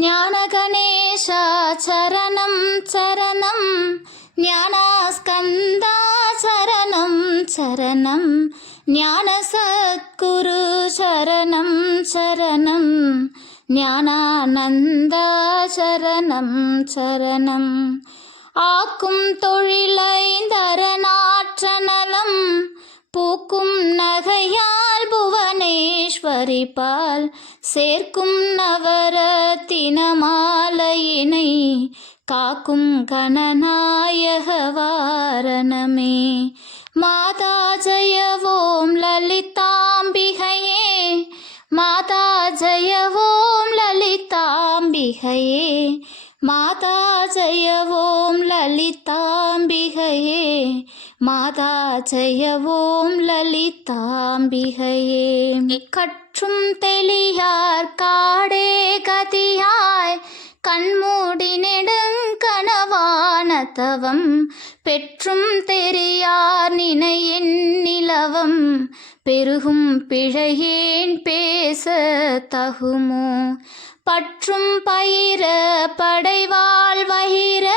ஞானகணேஷா சரணம் சரணம் ஞானாஸ்கந்தா சரணம் சரணம் ஞான சத்குரு சரணம் சரணம் ஞானானந்தா சரணம். சரணம் ஆக்கும் தொழிலைந்தரநாற்றநலம் பூக்கும் நகையால் புவனேஸ்வரிபால் சேர்க்கும் நவரத்தினமாலையினை காக்கும் கணநாயக வாரணமே. மாதா ஜெய ஓம் லலிதாம்பிகையே மாதா ஜெய ஓம் லலிதாம்பிகையே மாதா ஜெய ஓம் லலிதாம்பிகையே மாதா ஜெய ஓம் லலிதாம்பிகையே. கற்றும் தெளியார் காடே கதியாய் கண்மூடி நெடுங்கனவான தவம் பெற்றும் தெரியார் நினையின் நிலவம் பெருகும் பிழையேன் பேச தகுமோ? பற்றும் பயிர படைவாள் வகிர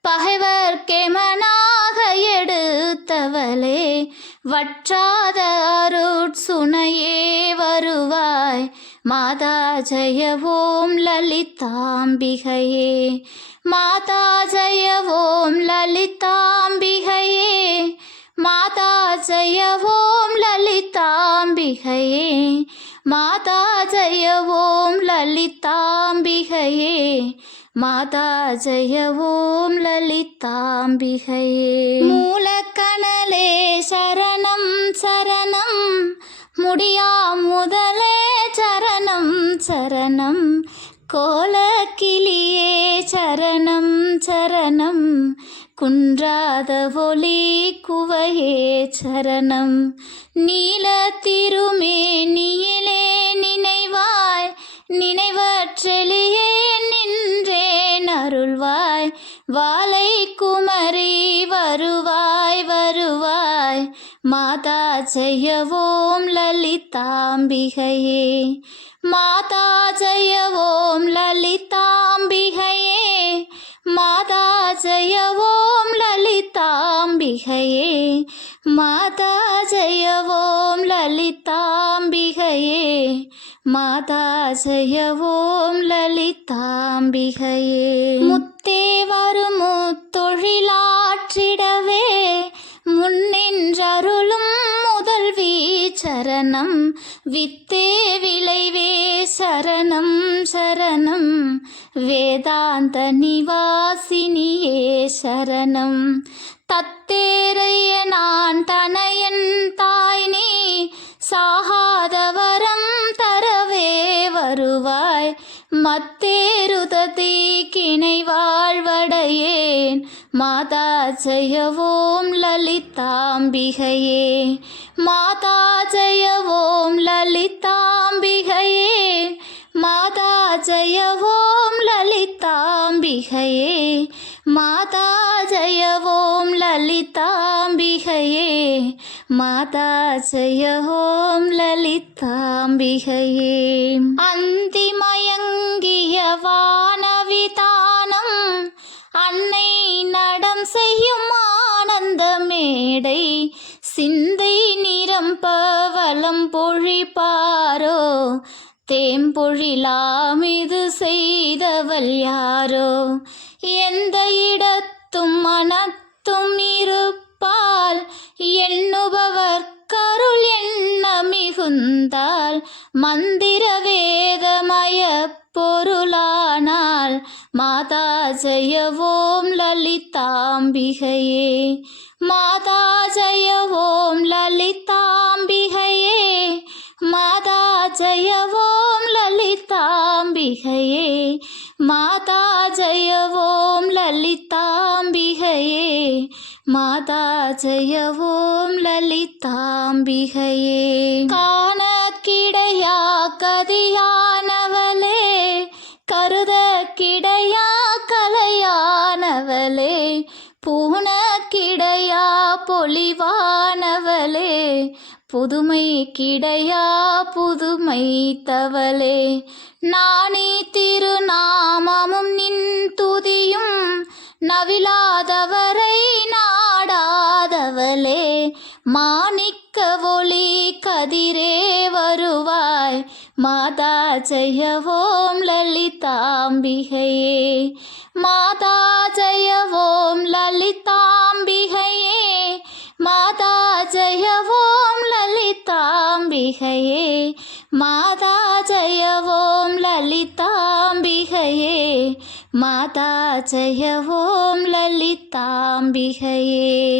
பகைவர் கெமனா எடுத்தவளே வற்றாத அருட்சுனையே வருவாய். மாதா ஜெய ஓம் லலிதாம்பிகையே மாதா ஜெய ஓம் லலிதாம்பிகையே மாதா ஜெய ஓம் லலிதாம்பிகையே மாதா ஜெய ஓம் லலிதாம்பிகையே. மாதா ஜெய ஓம் லலிதாம்பிகையே மூலக்கணலே சரணம் சரணம். முடியா முதலே சரணம் சரணம். கோலக்கிளியே சரணம் சரணம். குன்றாத ஒலி குவையே சரணம். நீல திருமே நீலே நினைவாய் நினைவற்றெளியே அருள்வாய். வாலை குமரி வருவாய் வருவாய். மாதா ஜெய ஓம் லலிதாம்பிகையே. மாதா ஜெய ஓம் லலிதாம்பிகையே. மாதா ஜெய ஓம் லலிதாம்பிகையே. மாதா ஜெய ஓம் லலிதாம்பிகையே. மாதா ஜெய ஓம் லலிதாம்பிகையே. முத்தே வருமு தொழிலாற்றிடவே சரணம். வித்தே விளைவே சரணம் சரணம். வேதாந்த நிவாசினியே சரணம். தத்தேரைய நான் தனையன் தாய் நீ சாகாதவரம் தரவே வருவாய். மத்தேருததி கிணை வாழ்வடையேன் மாதா ஜெயவோம் லலிதாம்பிகையே மாதா ஜெயவோம் லலிதாம்பிகையே மாதா ஜெயவோம் லலிதாம்பிகையே மாதா ஜெயவோம் லலிதாம்பிகையே மாதா ஜெயவோம் லலிதாம்பிகையே. அந்திமயங்கிய வானவிதா நடம் செய்யும் ஆனந்த மேடை சிந்தை நிரம்ப வலம் பொழிப்பாரோ தேம்பொழிலாமிது செய்தவள் யாரோ? எந்த இடத்தும் மனத்தும் இருப்பால் எண்ணுபவர் கருள் எண்ண மிகுந்தால் மந்திரவே மாதா ஜெய ஓம் லலிதாம்பிகையே மாதா ஜெய ஓம் லலிதாம்பிகையே மாதா ஜெய ஓம் லலிதாம்பிகையே மாதா ஜெய ஓம் லலிதாம்பிகையே மாதா ஜெய ஓம் லலிதாம்பிகையே. காண கிடையா கதியானவளே கருத கிடையா கலையானவளே? பூன கிடையா பொலிவானவளே? புதுமை கிடையா புதுமை தவளே? நானே திருநாமமும் நின் துதியும் நவிலாதவரை நாடாதவளே? மாணிக்க ஒளி கதிரே வருவாய். மாதா ஜெய ஓம் லலிதாம்பிகையே மாதா ஜெய ஓம் லலிதாம்பிகையே மாதா ஜெய ஓம் லலிதாம்பிகையே மாதா ஜெய ஓம் லலிதாம்பிகையே.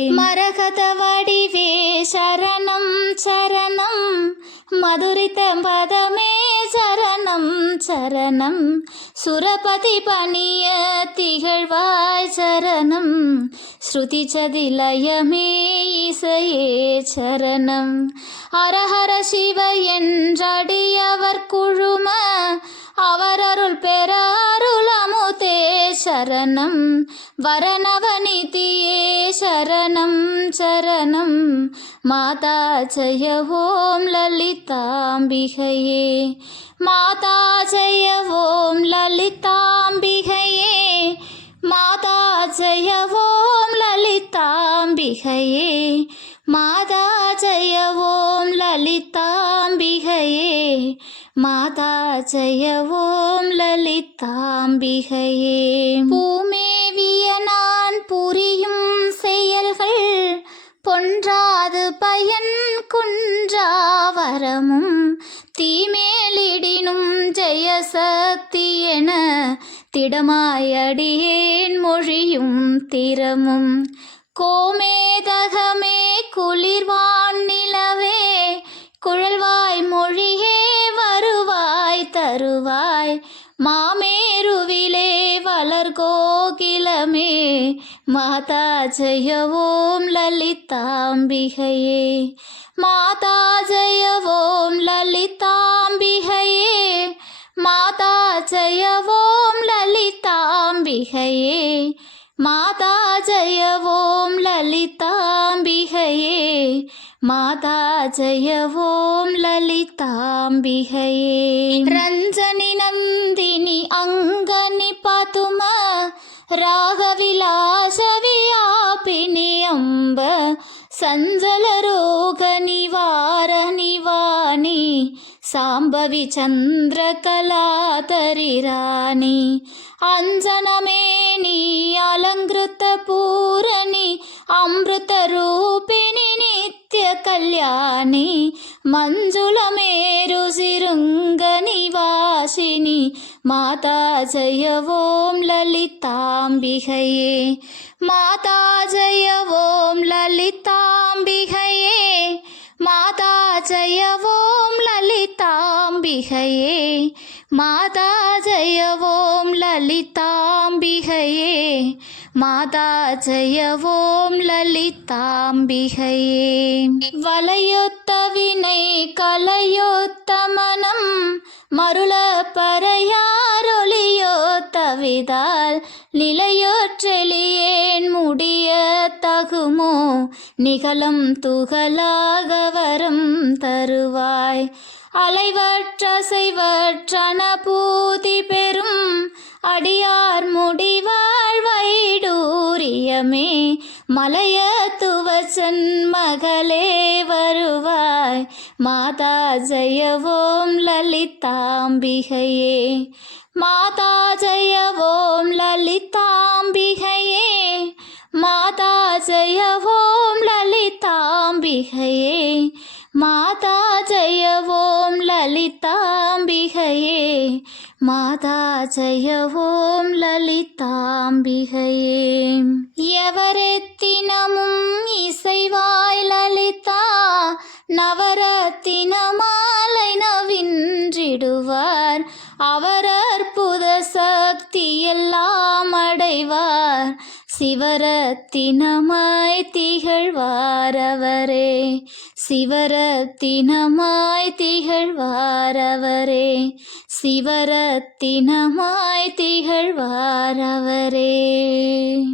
மரகத வடிவே சரணம் சரணம். மதுரித பதமே சரணம் சரணம். சுரபதி பணிய திகழ்வாய் சரணம். ஸ்ருதி சதிலயமே இசையே சரணம். அரஹர சிவ என்றடியவர் குழும அவர் அருள் பெற அருளமுதே சரணம். வரணவனிதியே சரணம் சரணம். மாதா ஜெய ஓம் லலிதாம்பிகையே. மாதா ஜெய ஓம் லலிதாம்பிகையே. மாதா ஜெய ஓம் லலிதாம்பிகையே. மாதா ஜெய ஓம் லலிதாம்பிகையே. மாதா ஜெய ஓம் லலிதாம்பிகையே பூமேவிய நான் புரியும் செயல்கள் பொன்றாது பயன் குன்றாவரமும் தீமேலிடினும் ஜெயசக்தி என திடமாயடியேன் மொழியும் திறமும். கோமேதகமே குளிர்வான் நிலவே குழல்வாய் மொழியே தருவாய். மாமேருவிலே வளர் கோகிலமே மாதா ஜெய ஓம் லலிதாம்பிகையே. மாதா ஜெய ஓம் லலிதாம்பிகையே மாதா ஜெய ஓம் லலிதாம்பிகையே. மாதா ஜெய ஓம் லலிதாம்பிகையே. माता जय ॐ ललिताम्बिहये। रञ्जनि नन्दिनि अङ्गनि पतुम रागविलासव्यापिनि अम्ब। सञ्जलरोगनिवारनिवाणि साम्भवि चन्द्रकलातरिराणि अञ्जनमेनि अलङ्कृतपूरणि अमृतरूपिणि। నిత్య కళ్యాణి మంజుల మేరు సిరుంగ నివాసిని మాతా జయ ఓం లలితాంబిహయే మాతా జయ ఓం లలితాంబిహయే మాతా జయ ఓం లలితాంబిహయే மாதா ஜய ஓம் லலிதாம்பிகையே மாதா ஜய ஓம் லலிதாம்பிகையே. வலையொத்த வினை கலையொத்த மனம் மருள பறையாரொளியோத்த விதால் நிலையோற்றெளியேன் முடிய தகுமோ நிகழும் துகளாக வரம் தருவாய். அலைவற்றசைவற்றன பூதி பெறும் அடியார் முடிவாழ்வைடூரியமே. மலைய மகளே வருவாய். மாதா ஜெய ஓம் லலிதாம்பிகையே. மாதா ஜெய ஓம் லலிதாம்பிகையே. மாதா ஜெய ஓம் லலிதாம்பிகையே. மாதா ஜெய ஓம் லலிதாம்பிகையே. மாதா ஜெய ஓம் லலிதாம்பிகையே. எவரெத்தினமும் இசைவாய் லலிதா நவரத்தின மாலை நவின்றிடுவார். அவர் அற்புத சக்தி எல்லாம் அடைவார். சிவரத்தினமாய் திகழ்வாரவரே. சிவரத்தினமாய் திகழ்வாரவரே. சிவரத்தினமாய் திகழ்வாரவரே.